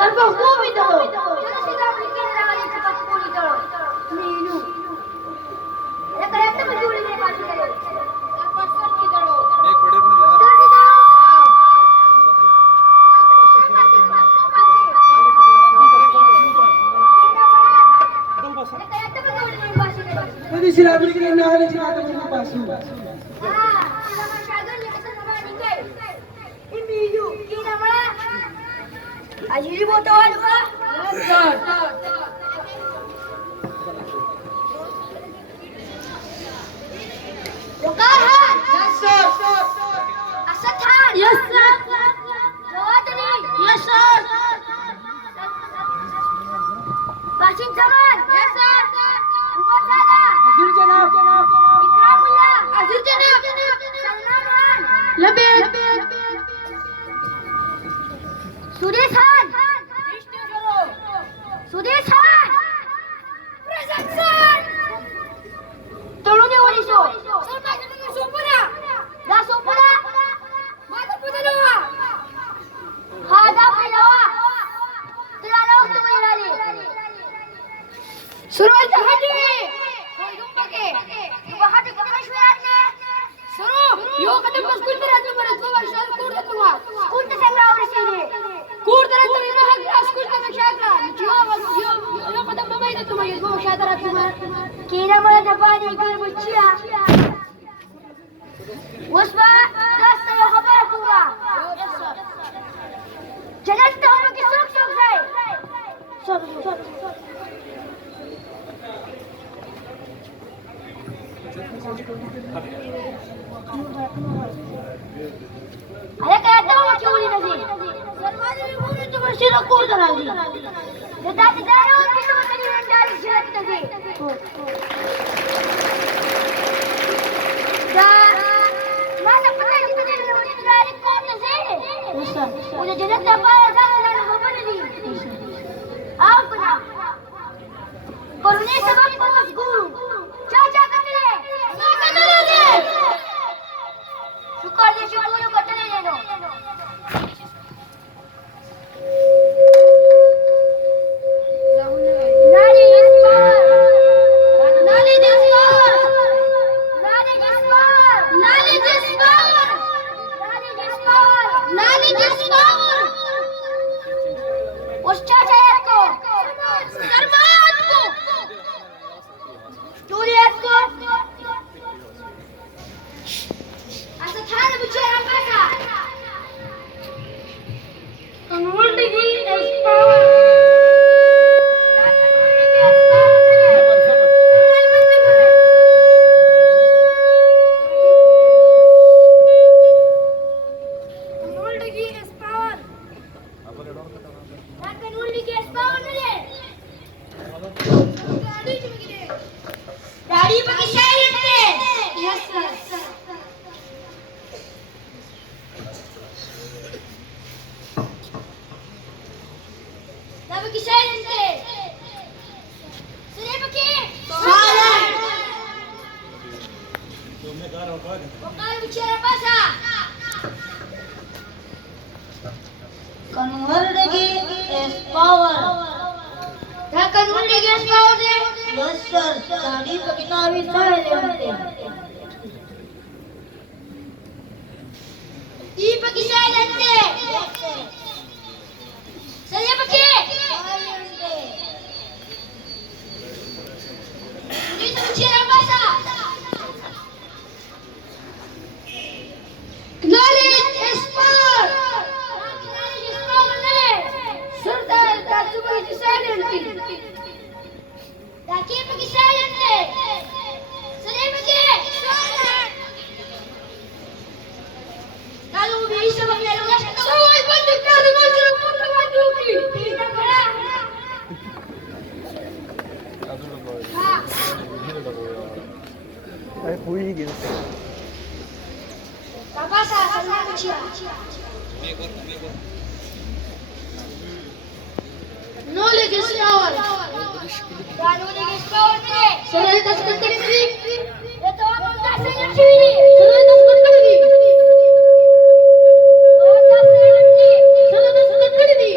सर्व होवी दळो तुळशीराम लिखिले रागाले चिपक कोणी दळो मीनू एक रक्त में जुड़ी ने बात करे परसन की दळो एक बड़े में परसन की दळो कधी शिराबरी के ना आने चिराग में पासू हां शिरामा शागर लेकर नवा निकल इमीयू की नामा अजली बोतो वाला सर लोकार हां यस सर असद हां यस सर जवादरी यस सर वाशिंग जमान यस सर उमर सादा हाजिर जनाब इकराम मुल्ला हाजिर जनाब सलमान खान लबेक सुदेश खान विष्णु करो सुदेश खान प्रेजेंट सर तळुने ओडिसो सर माझ्या सोपरा दा सोपरा माझा पुदलवा हा दा पहिलवा तुला नाव तुम्ही आले सुरुवात हटी बघे वाहते किती विश्वासने सुरू यो कदम स्कूल में राजू बरस 2 वर्ष कोड तुवा स्कूल ते संग्रह आवश्यक कोड तर तुम्ही महाग स्कूल ते शाळा यो कदम माहिती तुम्हाला 2 वर्षात तुम्हाला केला मला जपानी घर बच्चिया उसवा दस यो खबर पूरा जन्नत तो हम की सुख सुख जाए सब अरे कहता हूँ चोरी नहीं सरमाजी ने बोले तो मैं सिर को उधर आ गई जदा जदा रो किसी को तेरी रंडाली शर्त नहीं जा मैं तो पता नहीं तुझे रंडाली कौन से मुझे जन्नत का पाया जाना खबर नहीं आप ना करुणे सबक बस गुरु चाचा कटले शुक्र जी शुक्र कटले लेनो नारी इस पार नाली जिस पार नाली जिस पार नाली जिस पार नाली जिस पार नाली जिस पार उस चाचा को सरमात को चोरियत को असं थार बिचारा बसा converting is power Converting is power. क्या converting is power है? Yes sir. दाढ़ी पे कितना भी साइलेंट है. ई पे की साइलेंट है. सही पे की? Silent है. ये तो बिचारा बसा. Knowledge is power. Knowledge is power नहीं. सरदार दादू की साइलेंट थी. दाकी पे की साइलेंट है. सही पे की? Silent. Kalau bisa pakai lugas, semua bantu kalau mau jeruk pun bantu ki. Tidak pernah. अरे कोई ही गिर Apa sah senang kecil. Knowledge is power. Knowledge is power ni. Saya tak suka ni. Itu apa tak saya curi. Saya tak suka ni. Oh tak saya ni. Saya tak suka ni.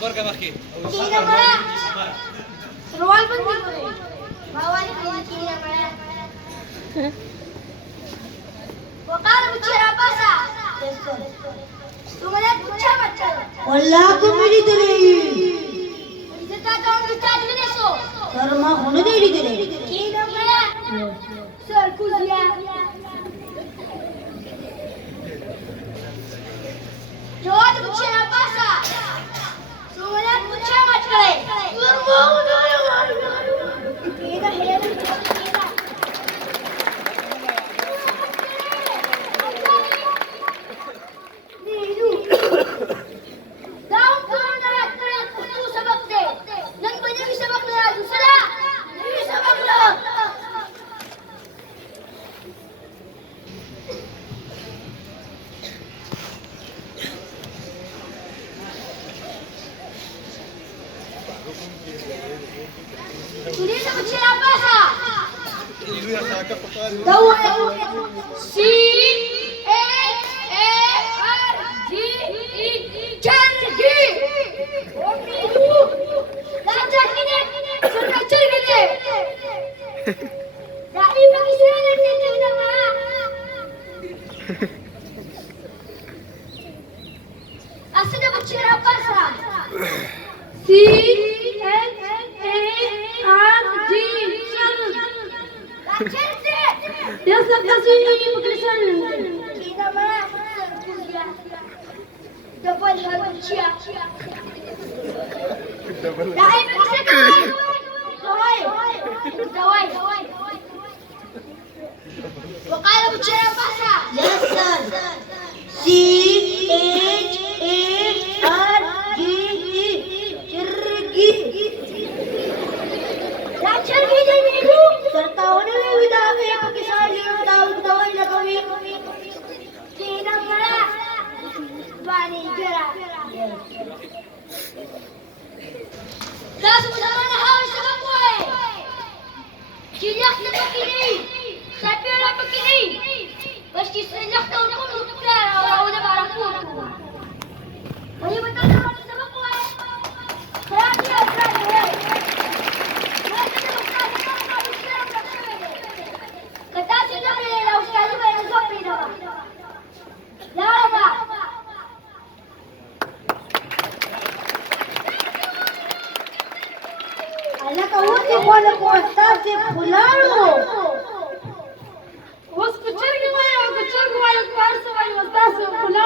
तीन मला role पण दिली भावाने तीन मला वकाल बुचेरा पासा तुम्हाला पूछा मत वल्ला को मेरी तेरे जितना जाऊं विचार भी नहीं सो शर्मा होने दे रही तेरे तीन मला सर कुलिया जोत बुचेरा पासा तुम्हाला पूछा मत करे तीन है yes sir C H A R G E चिरगी सरतावने में विदावे किसान ये दवाई लगावी لازم زمان هاي سبقوي جيلك بكيني سبيرا بكيني بس تسلخ تقول كلها ولا بعرفوك وهي بتطلع سبقوي خيالي أسرع كتاسي نبي لو استاذ بين زوبي دوا لا لا Allah kau ni boleh kuasa si fulano. उस कुचर के वाले कुआर से वाले वस्ता से खुला